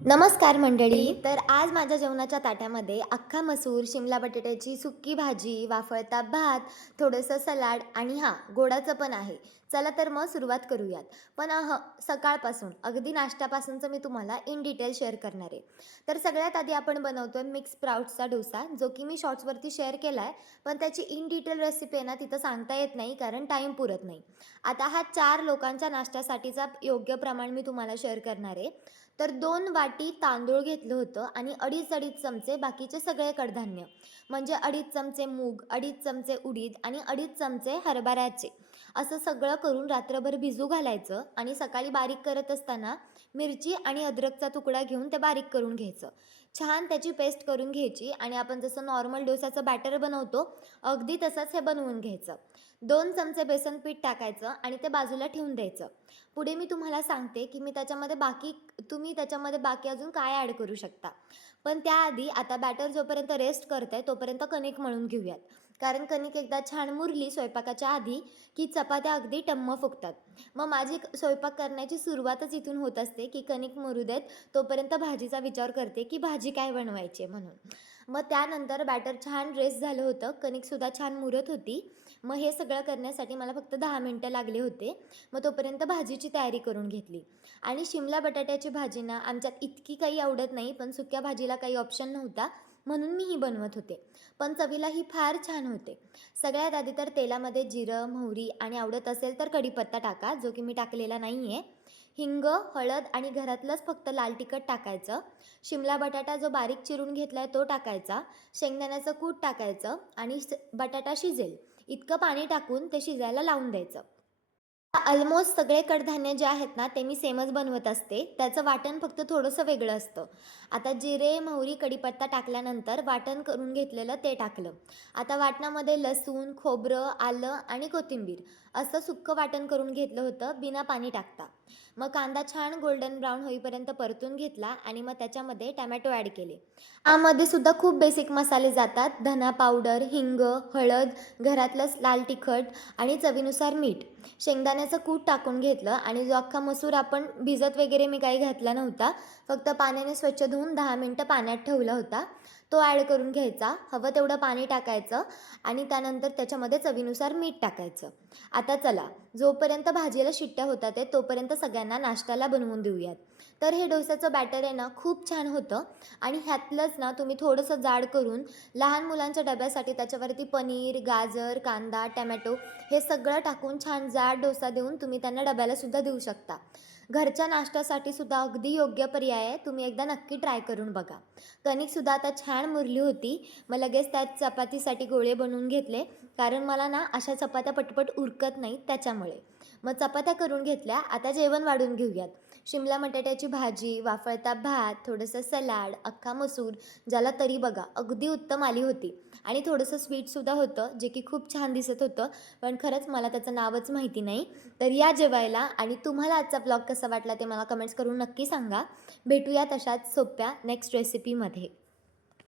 नमस्कार मंडळी. तर आज माझ्या जेवणाच्या ताट्यामध्ये अख्खा मसूर शिमला बटाट्याची सुक्की भाजी वाफळता भात थोडंसं सलाड आणि हां गोडाचं पण आहे. चला तर मग सुरुवात करूयात. पण अह सकाळपासून अगदी नाश्त्यापासूनचं मी तुम्हाला इन डिटेल शेअर करणार आहे. तर सगळ्यात आधी आपण बनवतो आहे मिक्स प्राऊटचा डोसा जो की मी शॉर्ट्सवरती शेअर केला आहे पण त्याची इन डिटेल रेसिपी आहे ना तिथं सांगता येत नाही कारण टाईम पुरत नाही. आता हा चार लोकांच्या नाश्त्यासाठीचा योग्य प्रमाण मी तुम्हाला शेअर करणार आहे. तर दोन वाट तांदूळ घेतलं होतं आणि अडीच अडीच चमचे बाकीचे सगळे कडधान्य. म्हणजे अडीच चमचे मूग अडीच चमचे उडीद आणि अडीच चमचे हरभऱ्याचे. असं सगळं करून रात्रभर भिजू घालायचं आणि सकाळी बारीक करत असताना मिरची आणि अद्रकचा तुकडा घेऊन ते बारीक करून घ्यायचं. छान त्याची पेस्ट करून घ्यायची आणि आपण जसं नॉर्मल डोसाचं बॅटर बनवतो अगदी तसंच हे बनवून घ्यायचं. दोन चमचे बेसन पीठ टाकायचं आणि ते बाजूला ठेवून द्यायचं. पुढे मी तुम्हाला सांगते की मी त्याच्यामध्ये बाकी तुम्ही त्याच्यामध्ये बाकी अजून काय ॲड करू शकता. पण त्याआधी आता बॅटर जोपर्यंत रेस्ट करत आहे तोपर्यंत कणिक मळून घेऊयात. कारण कणिक एकदा छान मुरली स्वयंपाकाच्या आधी की चपात्या अगदी टम्म फुगतात मग माझी स्वयंपाक करण्याची सुरुवातच इथून होत असते की कणिक मुरू देत तोपर्यंत भाजीचा विचार करते की भाजी काय बनवायची आहे म्हणून. मग त्यानंतर बॅटर छान रेस झालं होतं. कणिकसुद्धा छान मुरत होती. मग हे सगळं करण्यासाठी मला फक्त दहा मिनटं लागले होते. मग तोपर्यंत भाजीची तयारी करून घेतली. आणि शिमला बटाट्याची भाजी ना आमच्यात इतकी काही आवडत नाही पण सुक्या भाजीला काही ऑप्शन नव्हता म्हणून मी ही बनवत होते. पण चवीला ही फार छान होते. सगळ्यात आधी तर तेलामध्ये जिरं मोहरी आणि आवडत असेल तर कढीपत्ता टाका जो की मी टाकलेला नाही आहे हिंग हळद आणि घरातलंच फक्त लाल तिखट टाकायचं. शिमला बटाटा जो बारीक चिरून घेतला आहे तो टाकायचा. शेंगदाण्याचं कूट टाकायचं आणि बटाटा शिजेल. इतकं पाणी टाकून ते शिजायला लावून द्यायचं. ऑलमोस्ट सगळे कडधान्य जे आहेत ना ते मी सेमच बनवत असते. त्याचं वाटण फक्त थोडंसं वेगळं असतं. आता जिरे मोहरी कढीपत्ता टाकल्यानंतर वाटण करून घेतलेलं ते टाकलं. आता वाटणामध्ये लसूण खोबरं आलं आणि कोथिंबीर असं सुक्कं वाटण करून घेतलं होतं बिना पाणी टाकता. मग कांदा छान गोल्डन ब्राऊन होईपर्यंत परतून घेतला आणि मग त्याच्यामध्ये टॅमॅटो ॲड केले. यामध्ये सुद्धा खूप बेसिक मसाले जातात. धना पावडर हिंग हळद घरातलंच लाल तिखट आणि चवीनुसार मीठ. शेंगदाण्याचं कूट टाकून घेतलं आणि जो अख्खा मसूर आपण भिजत वगैरे मी काही घातला नव्हता. फक्त पाण्याने स्वच्छ धुवून दहा मिनटं पाण्यात ठेवला होता. तो ॲड करून घ्यायचा. हवं तेवढं पाणी टाकायचं आणि त्यानंतर त्याच्यामध्ये चवीनुसार मीठ टाकायचं. आता चला जोपर्यंत भाजीला शिट्ट्या होतात आहे तोपर्यंत सगळ्यांना नाश्त्याला बनवून देऊयात. तर हे डोस्याचं बॅटर आहे ना खूप छान होतं. आणि ह्यातलंच ना तुम्ही थोडंसं जाड करून लहान मुलांच्या डब्यासाठी त्याच्यावरती पनीर गाजर कांदा टॅमॅटो हे सगळं टाकून छान जाड डोसा देऊन तुम्ही त्यांना डब्याला सुद्धा देऊ शकता. घरच्या नाश्त्यासाठी सुद्धा अगदी योग्य पर्याय आहे. तुम्ही एकदा नक्की ट्राय करून बघा. कणिकसुद्धा आता छान मुरली होती. मग लगेच त्यात चपातीसाठी गोळे बनवून घेतले. कारण मला ना अशा चपात्या पटपट उरकत नाहीत त्याच्यामुळे. मग चपात्या करून घेतल्या. आता जेवण वाढून घेऊयात. शिमला बटाट्याची भाजी वाफळता भात थोडंसं सलाड अख्खा मसूर ज्याला तरी बघा अगदी उत्तम आली होती. आणि थोडंसं स्वीटसुद्धा होतं जे की खूप छान दिसत होतं. पण खरंच मला त्याचं नावच माहिती नाही. तर या जेवायला आणि तुम्हाला आजचा ब्लॉग कसा वाटला ते मला कमेंट्स करून नक्की सांगा. भेटूया तशाच सोप्या नेक्स्ट रेसिपीमध्ये